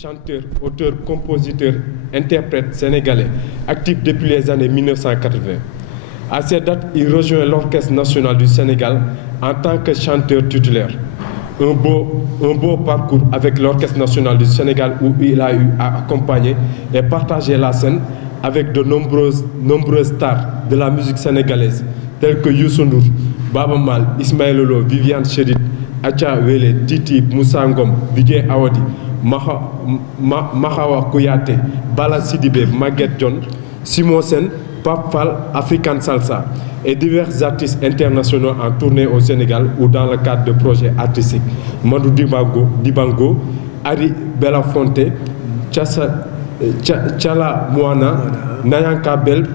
Chanteur, auteur, compositeur, interprète sénégalais, actif depuis les années 1980. À cette date, il rejoint l'Orchestre national du Sénégal en tant que chanteur titulaire. Un beau parcours avec l'Orchestre national du Sénégal où il a eu à accompagner et partager la scène avec de nombreuses stars de la musique sénégalaise telles que Youssou Ndour, Baba Maal, Ismaël Lô, Viviane Chidid, Acha Wele, Titi, Moussa Ngom, Didier Awadi, Mahawa Kouyaté, Bala Sidibé, Maguette John, Simon Sen, Pape Fall, African Salsa et divers artistes internationaux en tournée au Sénégal ou dans le cadre de projets artistiques. Madou Dibango, Ari Belafonte, Tchala Moana, Nayanka Bel,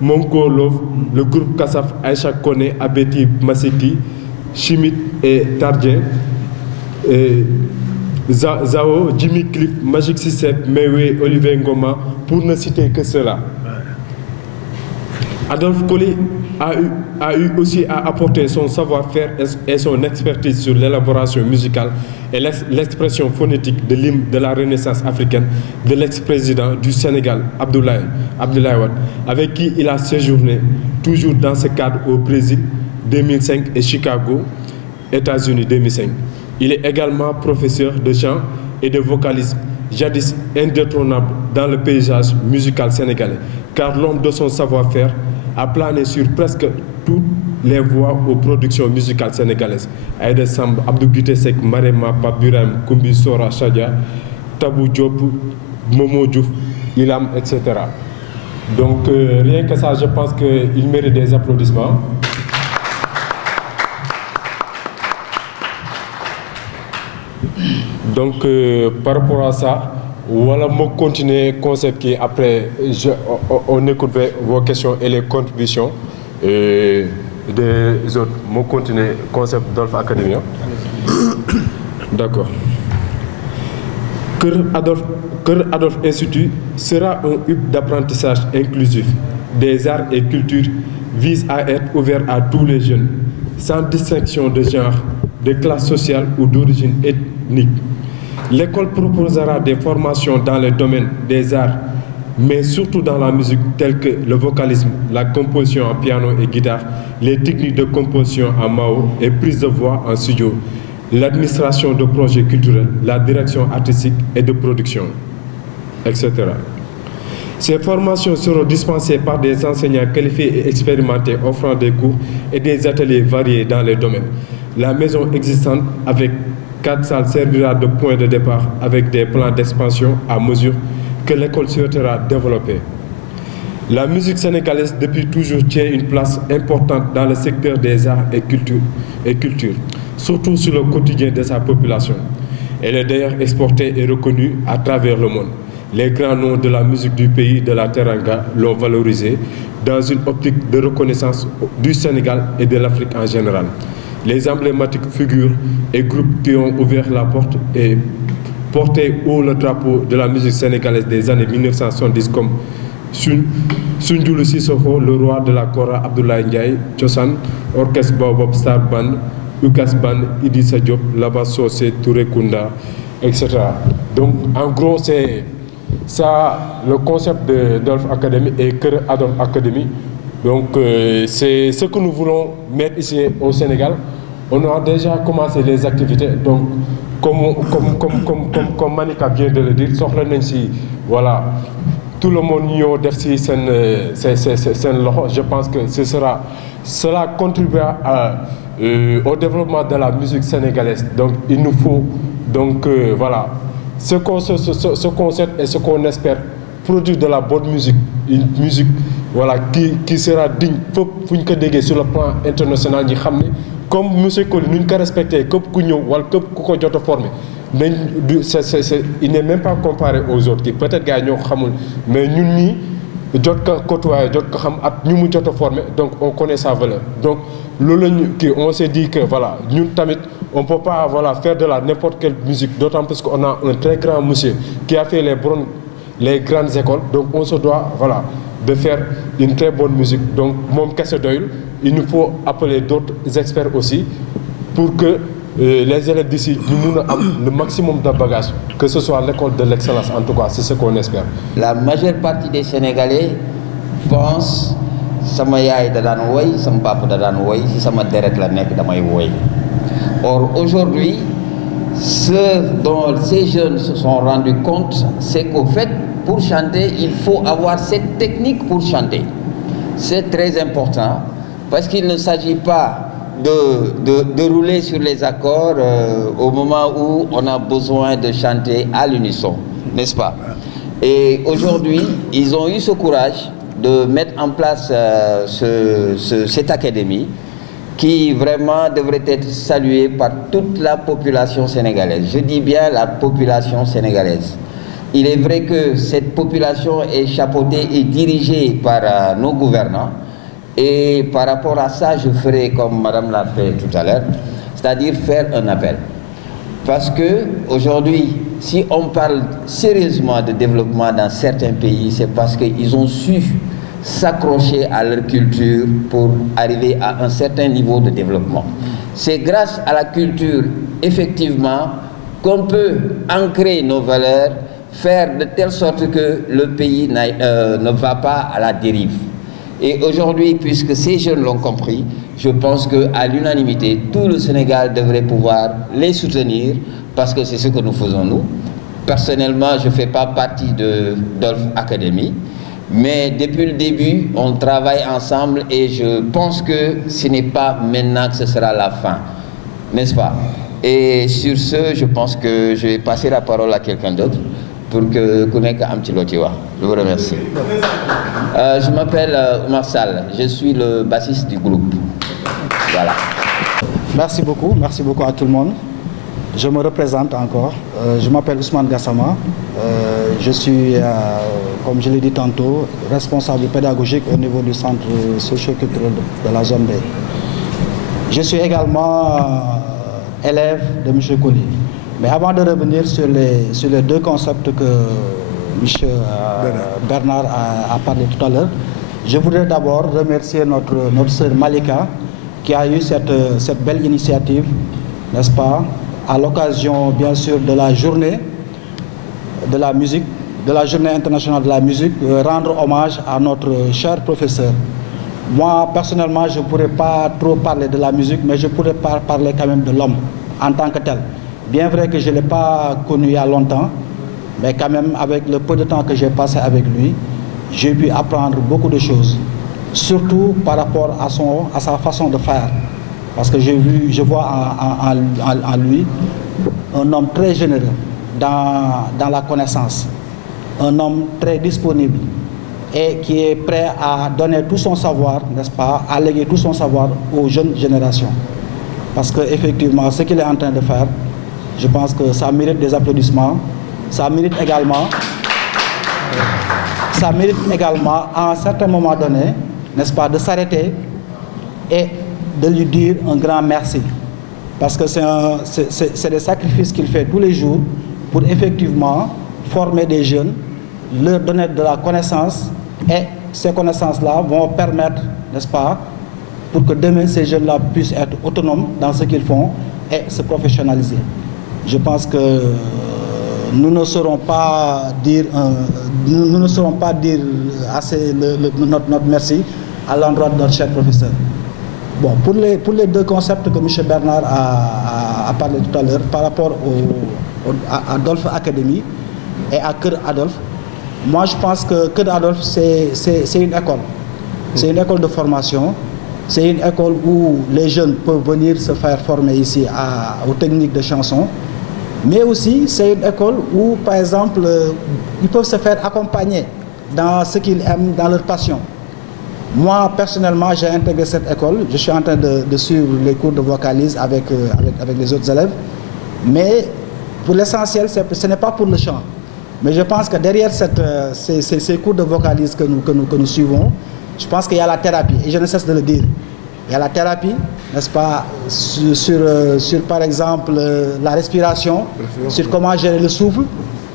Monko Love, le groupe Kassaf, Aïcha Kone, Abeti Maseki, Chimit et Tardien, Zao, Jimmy Cliff, Magic System, Mewe, Olivier Ngoma, pour ne citer que cela. Adolphe Colli a eu aussi à apporter son savoir-faire et son expertise sur l'élaboration musicale et l'expression phonétique de l'hymne de la Renaissance africaine de l'ex-président du Sénégal, Abdoulaye Wade, avec qui il a séjourné toujours dans ce cadre au Brésil 2005 et Chicago, États-Unis 2005. Il est également professeur de chant et de vocalisme, jadis indétrônable dans le paysage musical sénégalais, car l'homme de son savoir-faire a plané sur presque toutes les voix aux productions musicales sénégalaises. Aïda Samb, Abdou Guité Seck, Marema, Pape Birahim, Koumbi Sora Chadia, Tabou Diop, Momo Diouf, Ilam, etc. Donc rien que ça, je pense qu'il mérite des applaudissements. Donc par rapport à ça, voilà, moi continuer concept qui après on écoute vos questions et les contributions des autres. Moi continuer concept Dolph Academy. D'accord. Kër Adolphe Institut sera un hub d'apprentissage inclusif des arts et cultures, vise à être ouvert à tous les jeunes, sans distinction de genre, de classe sociale ou d'origine ethnique. L'école proposera des formations dans les domaines des arts, mais surtout dans la musique telle que le vocalisme, la composition en piano et guitare, les techniques de composition en mao et prise de voix en studio, l'administration de projets culturels, la direction artistique et de production, etc. Ces formations seront dispensées par des enseignants qualifiés et expérimentés offrant des cours et des ateliers variés dans les domaines. La maison existante avec 4 salles servira de point de départ avec des plans d'expansion à mesure que l'école souhaitera développer. La musique sénégalaise depuis toujours tient une place importante dans le secteur des arts et culture, surtout sur le quotidien de sa population. Elle est d'ailleurs exportée et reconnue à travers le monde. Les grands noms de la musique du pays de la Teranga l'ont valorisée dans une optique de reconnaissance du Sénégal et de l'Afrique en général. Les emblématiques figures et groupes qui ont ouvert la porte et porté haut le drapeau de la musique sénégalaise des années 1970 comme Sunjulu Sissoko, le roi de la Kora Abdoulaye Ndiaye, Tchosan, Orchestre Baobab Star Band, Ukas Band, Idissa Diop, Laba Socé, Touré Kunda, etc. Donc en gros c'est ça le concept de Dolph Academy et Kër Adolphe Academy. Donc c'est ce que nous voulons mettre ici au Sénégal. On a déjà commencé les activités, donc comme Manika vient de le dire, voilà, tout le monde y a def je pense que cela contribuera au développement de la musique sénégalaise. Donc il nous faut voilà ce qu'on souhaite et ce qu'on espère, produire de la bonne musique, une musique voilà, qui sera digne sur le plan international. Comme M. Coly, nous avons respecté, comme nous formé. Mais il n'est même pas comparé aux autres. Peut-être que nous savons, mais nous, donc on connaît sa valeur. Donc, on s'est dit que voilà, nous, on ne peut pas voilà, faire de n'importe quelle musique, d'autant plus qu'on a un très grand monsieur qui a fait les grandes écoles. Donc, on se doit voilà, de faire une très bonne musique. Donc, mon casse d'oeil, il nous faut appeler d'autres experts aussi pour que les élèves d'ici nous le maximum de bagages, que ce soit l'école de l'excellence, en tout cas, c'est ce qu'on espère. La majeure partie des Sénégalais pensent sama yaay da daan woy sama papa da daan woy si sama deret la nekk damay woy. Or aujourd'hui, ce dont ces jeunes se sont rendus compte, c'est qu'au fait, pour chanter, il faut avoir cette technique pour chanter. C'est très important parce qu'il ne s'agit pas de rouler sur les accords au moment où on a besoin de chanter à l'unisson, n'est-ce pas? Et aujourd'hui, ils ont eu ce courage de mettre en place cette académie qui vraiment devrait être saluée par toute la population sénégalaise. Je dis bien la population sénégalaise. Il est vrai que cette population est chapeautée et dirigée par nos gouvernants. Et par rapport à ça, je ferai comme Madame l'a fait tout à l'heure, c'est-à-dire faire un appel. Parce que aujourd'hui, si on parle sérieusement de développement dans certains pays, c'est parce qu'ils ont su s'accrocher à leur culture pour arriver à un certain niveau de développement. C'est grâce à la culture, effectivement, qu'on peut ancrer nos valeurs, faire de telle sorte que le pays ne va pas à la dérive. Et aujourd'hui, puisque ces jeunes l'ont compris, je pense qu'à l'unanimité, tout le Sénégal devrait pouvoir les soutenir parce que c'est ce que nous faisons nous. Personnellement, je ne fais pas partie de Dolph Academy, mais depuis le début, on travaille ensemble et je pense que ce n'est pas maintenant que ce sera la fin, n'est-ce pas? Et sur ce, je pense que je vais passer la parole à quelqu'un d'autre pour que Kounek Amtilotiwa. Je vous remercie. Je m'appelle Oumar Sall, je suis le bassiste du groupe. Voilà. Merci beaucoup à tout le monde. Je me représente encore. Je m'appelle Ousmane Gassama. Je suis, comme je l'ai dit tantôt, responsable pédagogique au niveau du centre socio-culturel de la zone B. Je suis également élève de M. Coly. Mais avant de revenir sur les deux concepts que M. Bernard a parlé tout à l'heure, je voudrais d'abord remercier notre sœur Malika qui a eu cette belle initiative, n'est-ce pas, à l'occasion bien sûr de la journée de la musique, de la journée internationale de la musique, rendre hommage à notre cher professeur. Moi, personnellement, je ne pourrais pas trop parler de la musique, mais je pourrais parler quand même de l'homme en tant que tel. Bien vrai que je ne l'ai pas connu il y a longtemps, mais quand même avec le peu de temps que j'ai passé avec lui, j'ai pu apprendre beaucoup de choses, surtout par rapport à sa façon de faire. Parce que je vois en lui un homme très généreux dans la connaissance, un homme très disponible et qui est prêt à donner tout son savoir, n'est-ce pas, à léguer tout son savoir aux jeunes générations. Parce qu'effectivement, ce qu'il est en train de faire, je pense que ça mérite des applaudissements. Ça mérite également à un certain moment donné, n'est-ce pas, de s'arrêter et de lui dire un grand merci. Parce que c'est des sacrifices qu'il fait tous les jours pour effectivement former des jeunes, leur donner de la connaissance et ces connaissances-là vont permettre, n'est-ce pas, pour que demain ces jeunes-là puissent être autonomes dans ce qu'ils font et se professionnaliser. Je pense que nous ne saurons pas dire assez notre merci à l'endroit de notre cher professeur. Bon, pour les deux concepts que M. Bernard a parlé tout à l'heure par rapport à Dolph Academy et à Kër Adolphe, moi je pense que Kër Adolphe c'est une école. C'est une école de formation. C'est une école où les jeunes peuvent venir se faire former ici aux techniques de chanson. Mais aussi, c'est une école où, par exemple, ils peuvent se faire accompagner dans ce qu'ils aiment, dans leur passion. Moi, personnellement, j'ai intégré cette école. Je suis en train de suivre les cours de vocalise avec les autres élèves. Mais pour l'essentiel, ce n'est pas pour le chant. Mais je pense que derrière ces cours de vocalise que nous suivons, je pense qu'il y a la thérapie. Et je ne cesse de le dire. Il y a la thérapie, n'est-ce pas, sur par exemple, la respiration, sur comment gérer le souffle.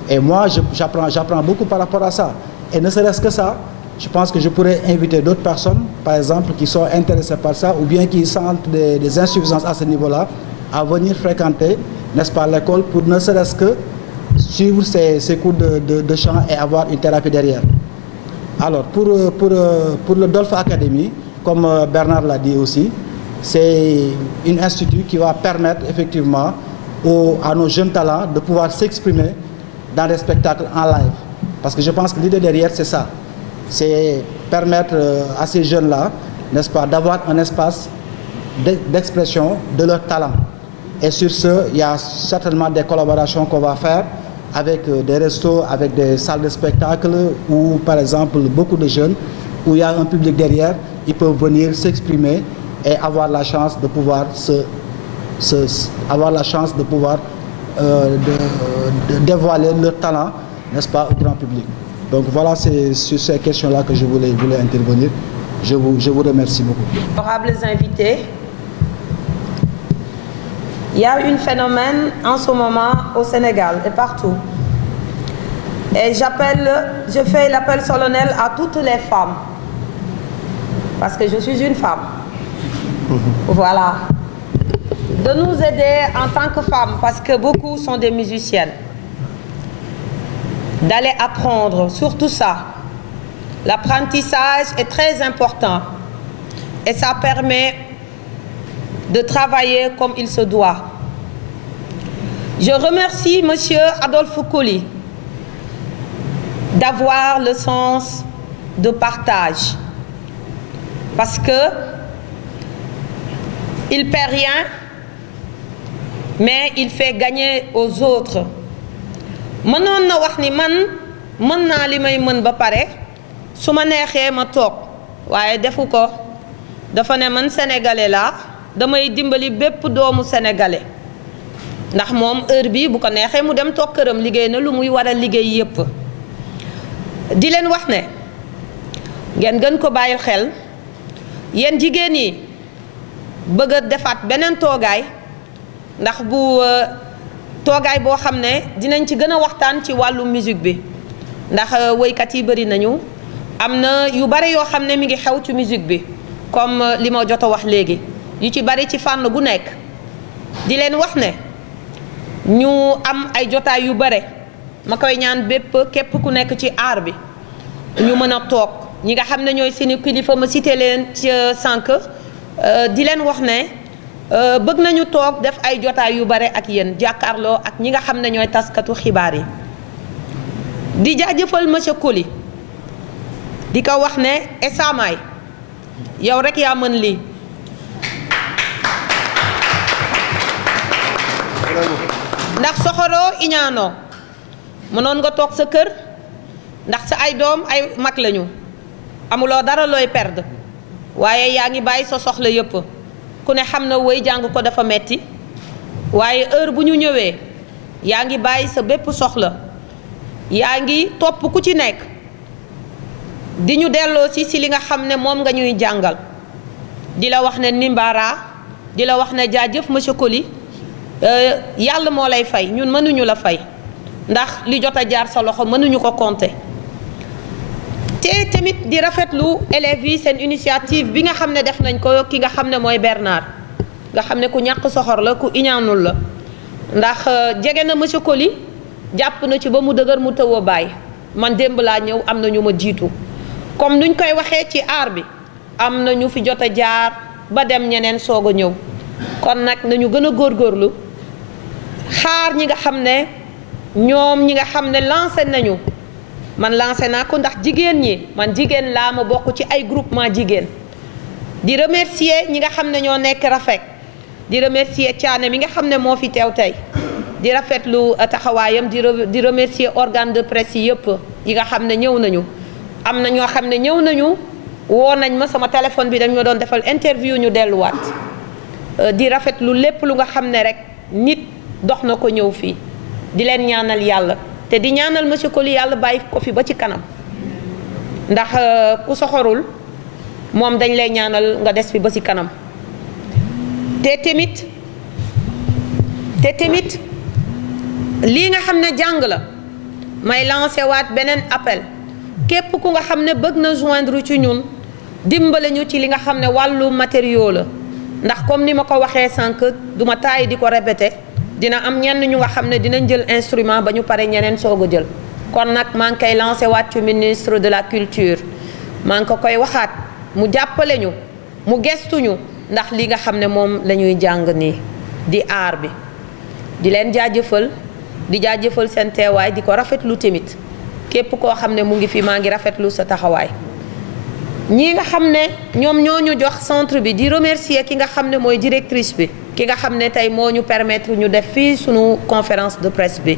Et moi, j'apprends beaucoup par rapport à ça. Et ne serait-ce que ça, je pense que je pourrais inviter d'autres personnes, par exemple, qui sont intéressées par ça, ou bien qui sentent des insuffisances à ce niveau-là, à venir fréquenter, n'est-ce pas, l'école, pour ne serait-ce que suivre ces cours de chant et avoir une thérapie derrière. Alors, pour le Dolph Academy, comme Bernard l'a dit aussi, c'est un institut qui va permettre effectivement à nos jeunes talents de pouvoir s'exprimer dans des spectacles en live. Parce que je pense que l'idée derrière, c'est ça. C'est permettre à ces jeunes-là, n'est-ce pas, d'avoir un espace d'expression de leur talent. Et sur ce, il y a certainement des collaborations qu'on va faire avec des restos, avec des salles de spectacle, où par exemple, beaucoup de jeunes, où il y a un public derrière, ils peuvent venir s'exprimer et avoir la chance de pouvoir dévoiler leur talent, n'est-ce pas, au grand public. Donc voilà, c'est sur ces questions-là que je voulais intervenir. Je vous remercie beaucoup. Honorables invités, il y a un phénomène en ce moment au Sénégal et partout. Et je fais l'appel solennel à toutes les femmes, parce que je suis une femme. Voilà. De nous aider en tant que femmes, parce que beaucoup sont des musiciennes. D'aller apprendre, surtout ça. L'apprentissage est très important et ça permet de travailler comme il se doit. Je remercie M. Adolphe Coly d'avoir le sens de partage, parce que il ne perd rien, mais il fait gagner aux autres. Mënoon na wax ni man mën naa li may mën ba pare su ma neexee ma toog waaye defu ko dafa ne man sénégalais laa damay dimbali bépp doomu sénégalais ndax moom heure bi bu ko neexee mu dem toog këram liggéey na lu muy war a liggéey yépp di leen wax ne ngeen gën ko bàyyil xel yéen jigéen yi bëgg a defaat beneen toogaay ndax bu toogaay boo xam ne dinañ ci gën a waxtaan ci wàllu musique bi ndax woykat yi bëri nañu am na yu bari yoo xam ne mi ngi xew ci musique bi comme li ma jot a wax léegi yu ci bari ci fànn gu nekk di leen wax ne ñu am ay jotaay yu bare ma koy ñaan képp ku nekk ci aar bi ñu mën a toog ñi nga xam ne ñooy seeni kilifa ma cité leen ci sànq di leen wax ne bëgg nañu toog def ay jotaay yu bare ak yéen jàkkaarloo ak ñi nga xam ne ñooy taskatu xibaar yi di jaajëfal monsieur Coly di ko wax ne esamaay yow rek yaa mën lii ndax soxoroo iñaanoo mënoon nga toog sa kër ndax sa ay doom ay mag lañu amuloo dara looy perdre waaye yaa ngi bàyyi sa soxla yépp ku ne xam na woy jàng ko dafa metti waaye heure bu ñu ñëwee yaa ngi bàyyi sa bépp soxla yaa ngi topp ku ci nekk di ñu delloo si li nga xam ne moom nga ñuy jàngal di la wax ne Nimbara di la wax ne jaajëf monsieur Coly yàlla moo lay fay ñun mënuñu la fay ndax li jot a jaar sa loxo mënuñu ko compter te tamit di rafetlu élèves yi seen initiative bi nga xam ne def nañ ko ki nga xam ne mooy Bernard nga xam ne ku ñàkk soxor la ku iñaanul la ndax jege na monsieur Coly jàpp na ci ba mu dëgër mu tëw a bàyyi man démb laa ñëw am na ñu ma jiitu comme nuñ koy waxee ci aar bi am na ñu fi jot a jaar ba dem ñeneen soog a ñëw kon nag nañu gën a góorgóorlu xaar ñi nga xam ne ñoom ñi nga xam ne lancé nañu man lancé naa ko ndax jigéen ñi man jigéen laa ma bokk ci ay groupement jigéen di remercier ñi nga xam ne ñoo nekk Rafek di remercier Thiané mi nga xam ne moo fi teew tey di rafetlu taxawaayam di remercier organe de presse yi yëpp yi nga xam ne ñëw nañu am na ñoo xam ne ñëw nañu woo nañ ma sama téléphone bi dañ ma doon defal interview ñu delluwaat di rafetlu lépp lu nga xam ne rek nit dox na ko ñëw fii di leen ñaanal yàlla te di ñaanal monsieur Coly yàlla bàyyi ko fi ba ci kanam ndax ku soxorul moom dañ lay ñaanal nga des fi ba ci kanam te tamit lii nga xam ne jàng la may lancé waat beneen appel képp ku nga xam ne bëgg na joindre ci ñun dimbale ñu ci li nga xam ne wàllu matériaux la ndax comme ni ma ko waxee sànq duma taay di ko répété dina am ñenn ñu nga xam ne dinañ jël instrument ba ñu pare ñeneen soog a jël kon nag maa ngi koy lancé waat ci ministre de la culture maa ngi ko koy waxaat mu jàppale ñu mu gestuñu ndax li nga xam ne moom la ñuy jàng nii di aar bi di leen jaajëfal di jaajëfal seen teewaay di ko rafetlu tamit képp koo xam ne mu ngi fi maa ngi rafetlu sa taxawaay ñii nga xam ne ñoom ñoo ñu jox centre bi di remercier ki nga xam ne mooy directrice bi ki nga xam ne tey moo ñu permettre ñu def fii sunu conférence de presse bi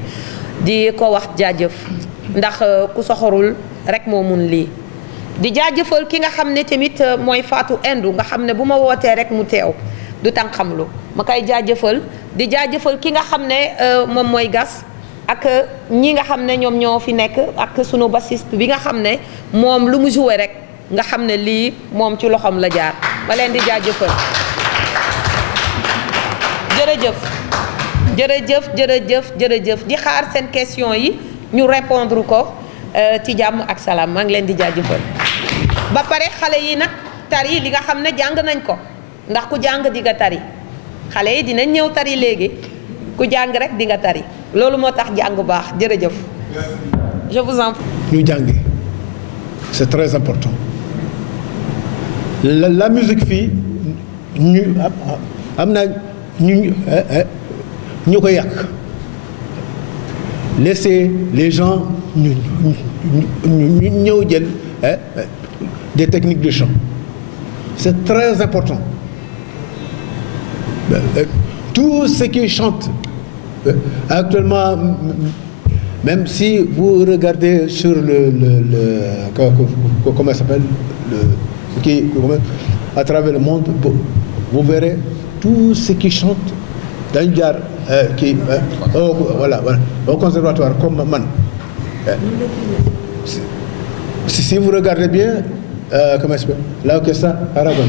di ko wax jaajëf ndax ku soxorul rek moo mun lii di jaajëfal ki nga xam ne tamit mooy Fatou Indou nga xam ne bu ma wootee rek mu teew du tàng xamlu ma koy jaajëfal di jaajëfal ki nga xam ne moom mooy gas ak ñi nga xam ne ñoom ñoo fi nekk ak sunu bassiste bi nga xam ne moom lu mu joué rek nga xam ne lii moom ci loxoom la jaar ma leen di jaajëfal jërëjëf di xaar seen question yi ñu répondre ko ci jàmm ak salaam maa ngi leen di jaajëfal ba pare xale yi nag tari li nga xam ne jàng nañ ko ndax ku jàng di nga tari xale yi dinañ ñëw tari léegi ku jàng rek di nga tari loolu moo tax jàng baax jërëjëf je vous en prie. ñu jàngi c'est très important la musique fii ñu am na ñu ko yàq laisser les gens ñu ñëw jël des techniques de chant c'est très important tous ceux qui chantent actuellement même si vous regardez sur comment ça s'appelle à travers le monde vous verrez tous ceux qui chantent dañu jaar voilà au conservatoire comme man si vous regardez bien comment ça s'appelle l'orchestre Aragon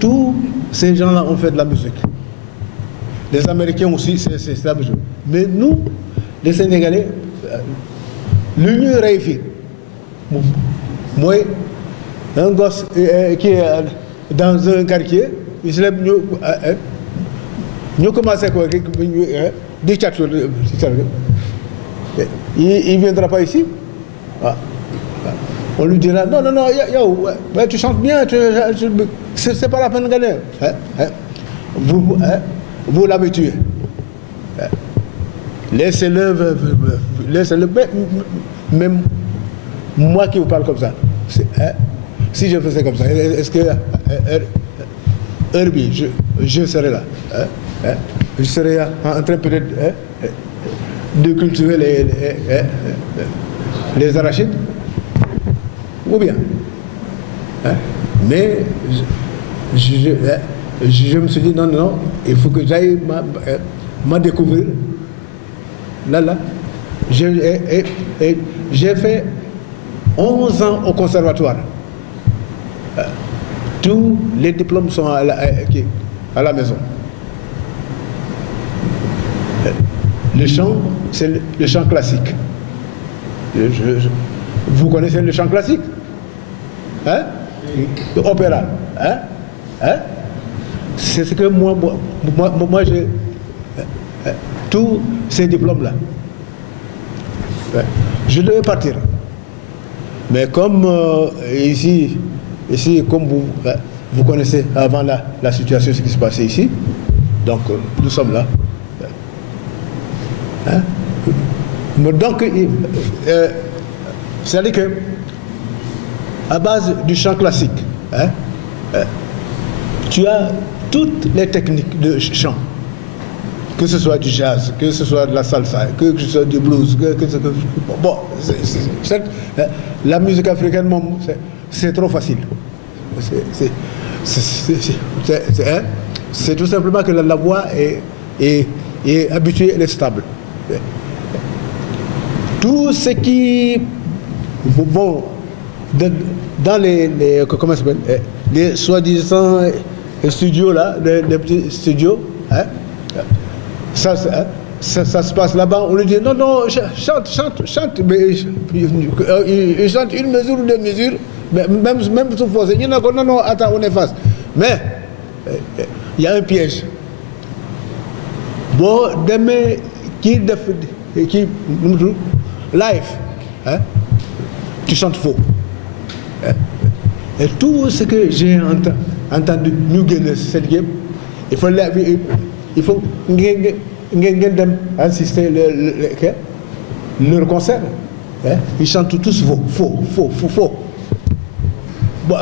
tous ces gens-là ont fait de la musique les Américains aussi c'est la musique mais nous les Sénégalais lu ñuy rey fii mooy un gosse qui est dans un quartier islam ñu commencé ko di càcc il viendra pas ici on lui dira non yow tu chantes bien c'est pas la peine nga ne vous l'avez tué laissez-le même moi qui vous parle comme ça si je faisais comme ça est-ce que heure bi je serais là je serais en train peut-être de cultiver les arachides ou bien mais je me suis dit non il faut que j'aille ma découvrir là j'ai fait 11 ans au conservatoire tous les diplômes sont à la maison le chant c'est le chant classique vous connaissez le chant classique l'opéra c'est ce que moi j'ai tous ces diplômes là je devais partir mais comme ici comme vous connaissez avant la situation ce qui se passait ici donc nous sommes là donc c'est-à-dire que à base du chant classique tu as toutes les techniques de chant Que ce soit du jazz, que ce soit de la salsa, que ce soit du blues, bon, la musique africaine, c'est trop facile. C'est tout simplement que la voix est habituée, elle est stable. Tout ce qui, bon, dans comment ça s'appelle, les soi-disant studios là, les petits studios, hein, ça se passe là-bas, on lui dit non, chante, mais il chante une mesure ou deux mesures, même sous force. Il y en a qui non, attends, on efface. Mais il y a un piège. Bon, demain, qui live, hein, tu chantes faux. Hein? Et tout ce que j'ai entendu, nous gagner cette game, il faut assister leur concert. Hein? Ils chantent tous faux. Bon,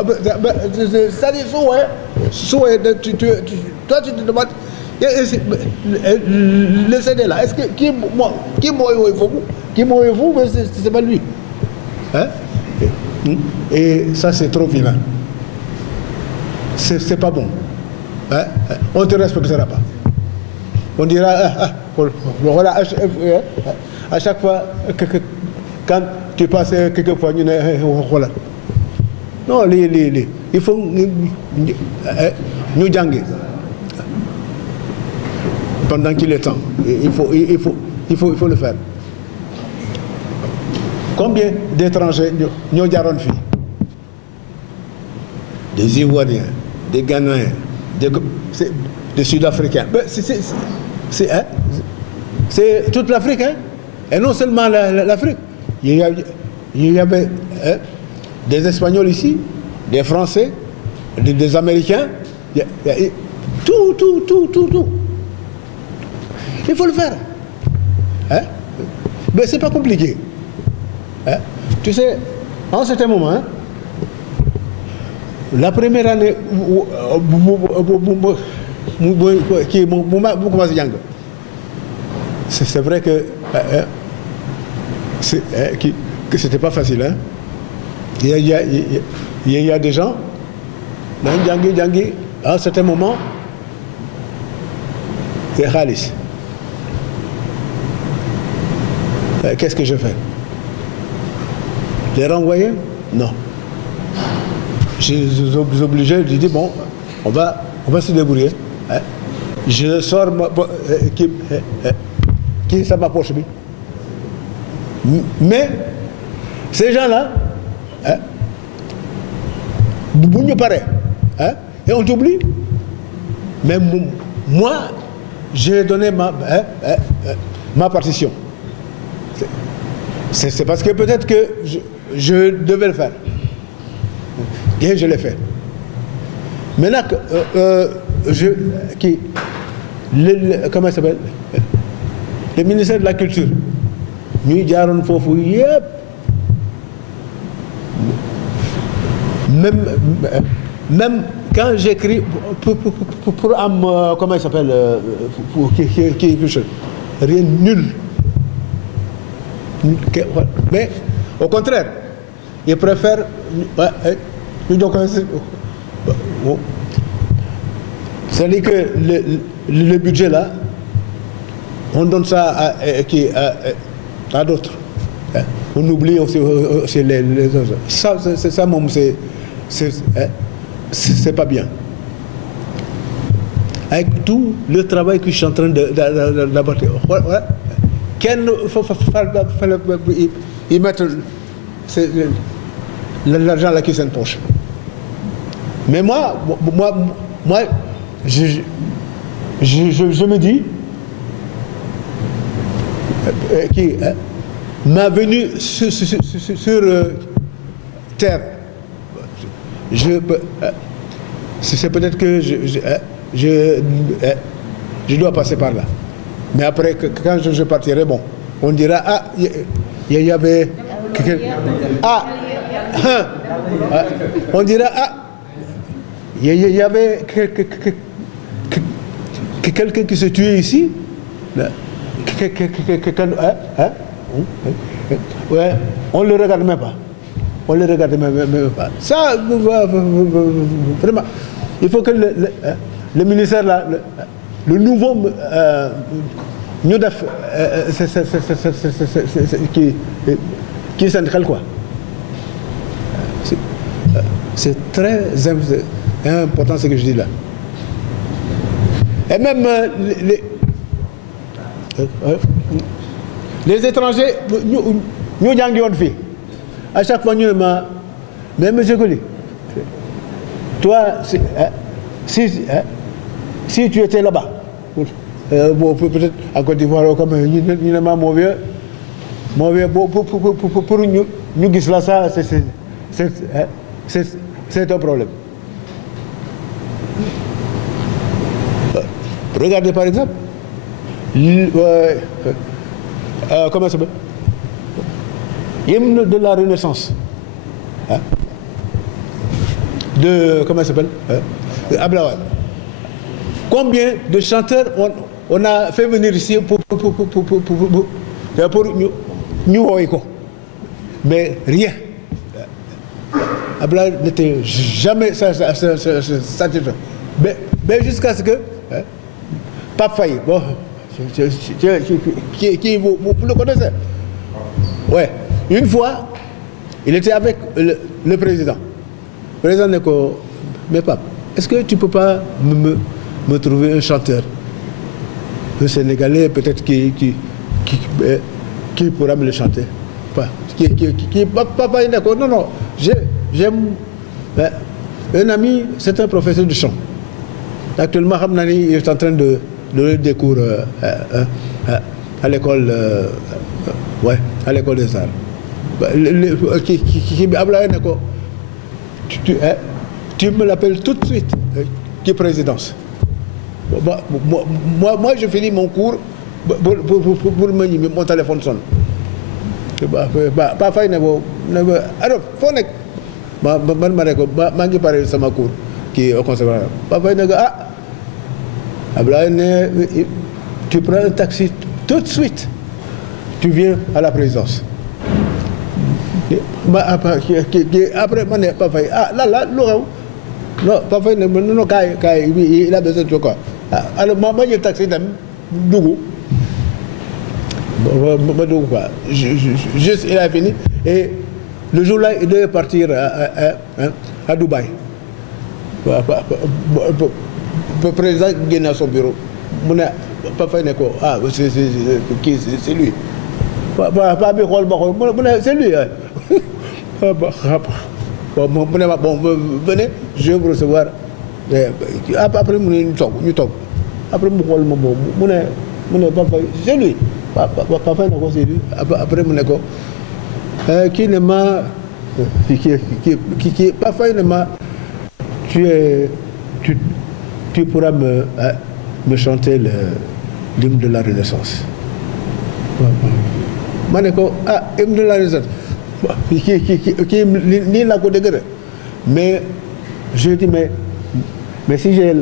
ça dit toi tu te demandes, le CD là, est-ce que qui m'a vous, mais c'est pas lui. Hein? Et ça c'est trop vilain. C'est pas bon. Hein? On ne te respectera pas. On dira, voilà, à chaque fois, quand tu passes quelquefois, voilà. Non, il faut nous jàngi pendant qu'il est temps. Il faut le faire. Combien d'étrangers nous avons fait? Des Ivoiriens, des Ghanéens, des Sud-Africains. C'est toute l'Afrique, hein? Et non seulement l'Afrique. Il y avait des Espagnols ici, des Français, des Américains, tout. Il faut le faire. Hein? Mais c'est pas compliqué. Hein? Tu sais, en certain moment, hein, la première année c'est vrai que c'était pas facile. Hein? Il y a des gens, à un certain moment, c'est Khalis. Qu'est-ce que je fais? Les renvoyer? Non. Je suis obligé de dire, bon, on va se débrouiller. Hein? Je sors qui ça m'approche. Mais ces gens-là, hein, vous pareil, hein, et on t'oublie. Mais moi, j'ai donné ma partition. C'est parce que peut-être que je devais le faire. Et je l'ai fait. Maintenant, comment ça s'appelle? Le ministère de la Culture, nous avons fait même quand j'écris pour comment il s'appelle, rien, nul. Mais au contraire, ils préfèrent c'est-à-dire que le budget là, on donne ça à d'autres. On oublie aussi les autres. Ça, c'est pas bien. Avec tout le travail que je suis en train d'abattre, il faut y mettre l'argent là qui c'est une poche. Mais moi, je me dis ma venue sur terre, c'est peut-être que je dois passer par là. Mais après, quand je partirai, bon, on dira, ah, il y avait... on dira, ah, il y avait quelqu'un qui se tuait ici, ouais, on ne le regarde même pas. On ne le regarde même pas. Ça, vraiment, il faut que le ministère, là, le nouveau ñu def qui syndical quoi. C'est très important ce que je dis là. Et même les étrangers, nous jàngi woon fii à chaque fois ñu ne ma mais monsieur Coly, toi si tu étais là-bas bon, peut-être en Côte d'Ivoire comme ñu ne ma mon vieux pour ñu gis la ça c'est un problème. Regardez par exemple comment ça s'appelle, hymne de la Renaissance de comment ça s'appelle Abdoulaye Wade. Combien de chanteurs on a fait venir ici pour ñu woy ko, mais rien. Abdoulaye n'était jamais satisfait, mais jusqu'à ce que Pape Faye, bon, qui vous le connaissez? Ouais. Une fois, il était avec le président. Le président dit mais Pape, est-ce que tu ne peux pas me trouver un chanteur, un Sénégalais peut-être qui pourra me le chanter? Papa, il dit non, j'aime un ami, c'est un professeur de chant. Actuellement, il est en train de donner des cours à l'école à l'école des arts. Tu me l'appelles tout de suite, qui est présidence. Moi, je finis mon cours pour mon téléphone sonne. Pas fait alors faut nek ma ngi pare sama cours qui est au conservatoire. Pas fait Ablaye, tu prends un taxi tout de suite, tu viens à la présidence. Après, moi, pas fait. Là, non, pas fait. Non, il a besoin de quoi. Alors, moi, j'ai le taxi d'un Dougou. Juste, il a fini. Et le jour-là, il devait partir à Dubaï. Le président vient à son bureau. C'est lui. C'est lui. Bon, venez, je vais vous recevoir. Après, nous sommes. Après, c'est lui. C'est lui. Après, qui ne m'a. Qui parfois, il ne m'a. Tu pourras me chanter l'hymne de la Renaissance. Hymne de la Renaissance. Qui ni la côte de. Mais je dis, mais si j'ai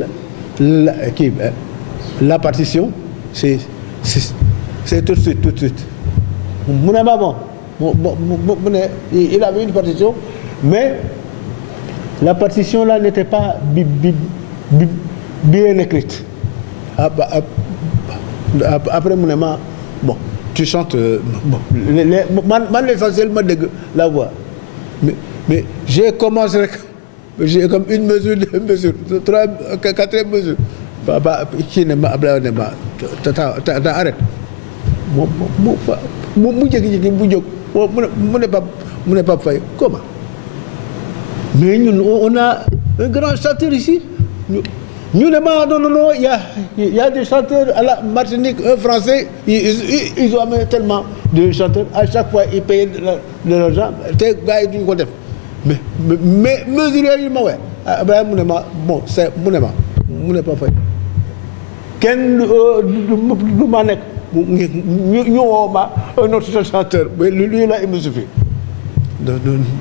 la partition, c'est tout de suite. Mon maman, il avait une partition, mais la partition là n'était pas bien écrite. Après mon aimant, bon, tu chantes, bon, l'essentiel de la voix. Mais j'ai commencé, j'ai comme une mesure, deux mesures, trois, quatrième mesure. Qui ne m'a arrête. Mon pas fait. Comment? Mais nous, on a un grand chanteur ici. Nous, non, il y a des chanteurs à la Martinique, un français, ils ont amené tellement de chanteurs. À chaque fois, ils payent de l'argent. Mais mesurément, ouais. Bon, c'est mon pas fait. Quel un autre chanteur, mais lui là, il me suffit.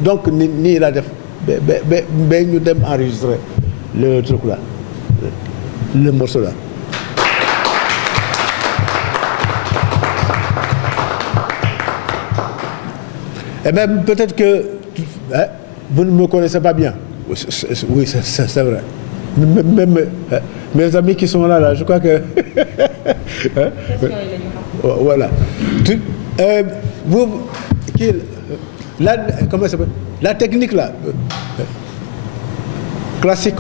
Donc, ni la def, nous devons enregistrer le truc là, le morceau là. Et même peut-être que vous ne me connaissez pas bien. Oui, c'est vrai. Même mes amis qui sont là, je crois que... voilà. Comment ça s'appelle? La technique là, classique,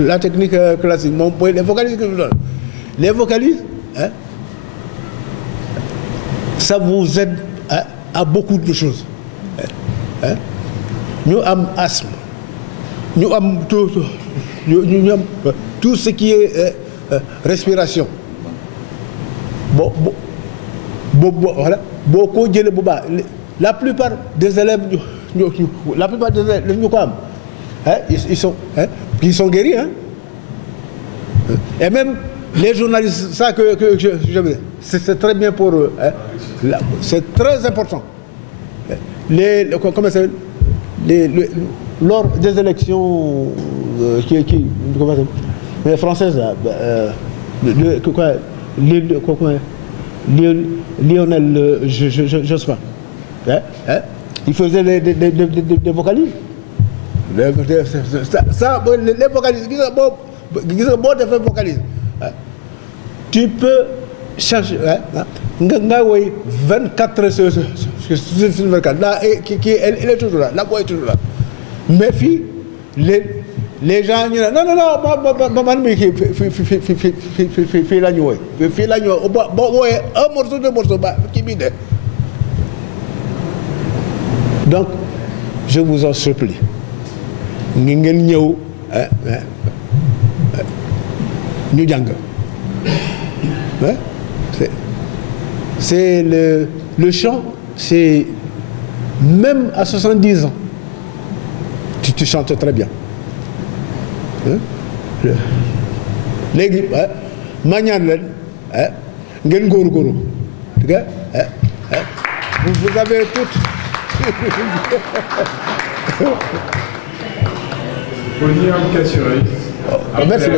la technique classique, les vocalises que je vous donne. Les vocalises, ça vous aide à beaucoup de choses. Nous avons asthme, nous avons tout ce qui est respiration. Voilà. La plupart des élèves, ils sont guéris. Hein? Et même les journalistes, ça que je veux dire, c'est très bien pour eux. Hein? C'est très important. Comment ça s'appelle? Lors des élections les françaises, là, Lionel Jospin, il faisait des vocalises. Les vocalises, tu peux chercher 24 heures sur 24. Là, elle est toujours là. La voix est toujours là. Mais filles, les gens, non, fais la nuit. Fais la nuit. Un morceau, deux morceaux, qui m'aide. Donc, je vous en supplie. C'est le chant, c'est même à 70 ans, tu chantes très bien. Légui mañan len ngeen góorgóorlu vous avez tout. Pour dire une question. Merci.